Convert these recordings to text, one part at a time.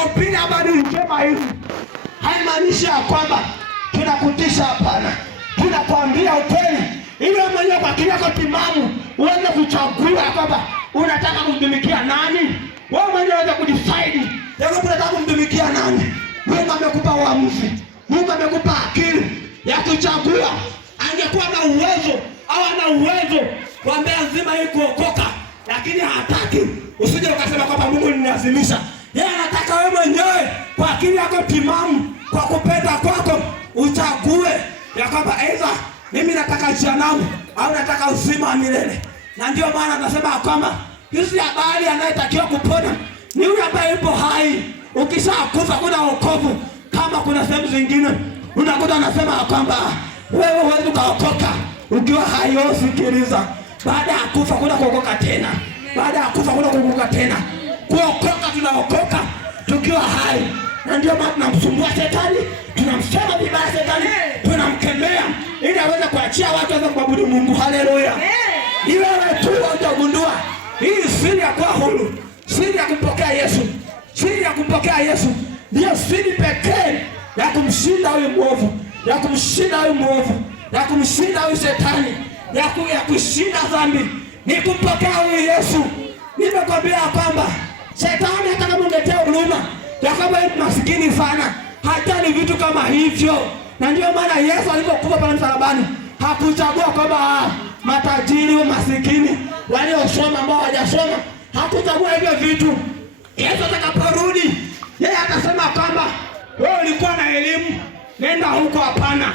tunahubiri habari njema hizi, haimaanishi ya kwamba tunakutisha. Hapana, tunakwambia ukweli ili wewe mwenyewe kwa akili yako timamu uweze kuchagua kwamba unataka kumtumikia nani. Wewe mwenyewe uweze kudecide yako unataka kumtumikia nani. Mungu amekupa uamuzi, Mungu amekupa akili ya kuchagua. Angekuwa na uwezo au ana uwezo kwa Mbeya nzima hii kuokoka, lakini hataki. Usije ukasema kwamba Mungu alinilazimisha. Yeye anataka wewe mwenyewe kwa akili yako timamu, kwa kupenda kwako uchague ya kwamba aidha mimi nataka jehanamu au nataka uzima wa milele. Na ndio maana anasema kwamba hizi habari anayetakiwa kupona ni yule ambaye yupo hai. Ukishakufa kuna wokovu. Kama kuna sehemu zingine unakuta anasema kwamba wewe huwezi kuokoka ukiwa hai. Sikiliza, baada ya kufa kuna kuokoka tena. Baada ya kufa kuna kuokoka tena. Kuokoka tunaokoka tukiwa hai. Na ndio maana tunamsumbua shetani, tunamsema vibaya shetani, tunamkemea ili aweze kuachia watu waweze kuabudu Mungu. Haleluya. Ni wewe tu utagundua hii siri ya kuwa huru, siri ya kumpokea Yesu. Siri ya kumpokea Yesu ndio siri pekee ya kumshinda huyu mwovu, ya kumshinda huyu mwovu, ya kumshinda huyu shetani, ya kushinda dhambi. Ni kumpokea huyu Yesu. Nimekwambia kwamba shetani hata kama ungetea huruma ya kama maskini sana, hata ni vitu kama hivyo. Na ndio maana Yesu alipokufa pale msalabani hakuchagua kwamba matajiri au masikini, waliosoma ambao hawajasoma. Hakuchagua hivyo vitu. Yesu atakaporudi yeye atasema kwamba wewe ulikuwa na elimu, nenda huko. Hapana,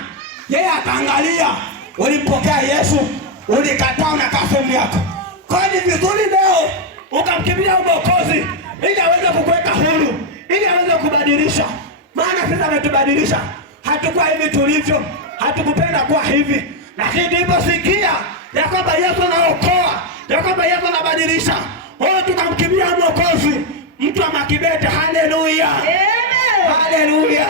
yeye ataangalia ulimpokea Yesu, ulikataa na kasemu yako. Kwa hiyo ni vizuri leo ukamkimbilia Mwokozi ili aweze kukuweka huru, ili aweze kubadilisha. Maana sisi ametubadilisha. Hatukuwa hivi tulivyo, hatukupenda kuwa hivi, lakini tuliposikia ya kwamba Yesu anaokoa, ya kwamba Yesu anabadilisha, wewe tukamkimbilia Mwokozi, mtu wa Makibete. Haleluya, haleluya.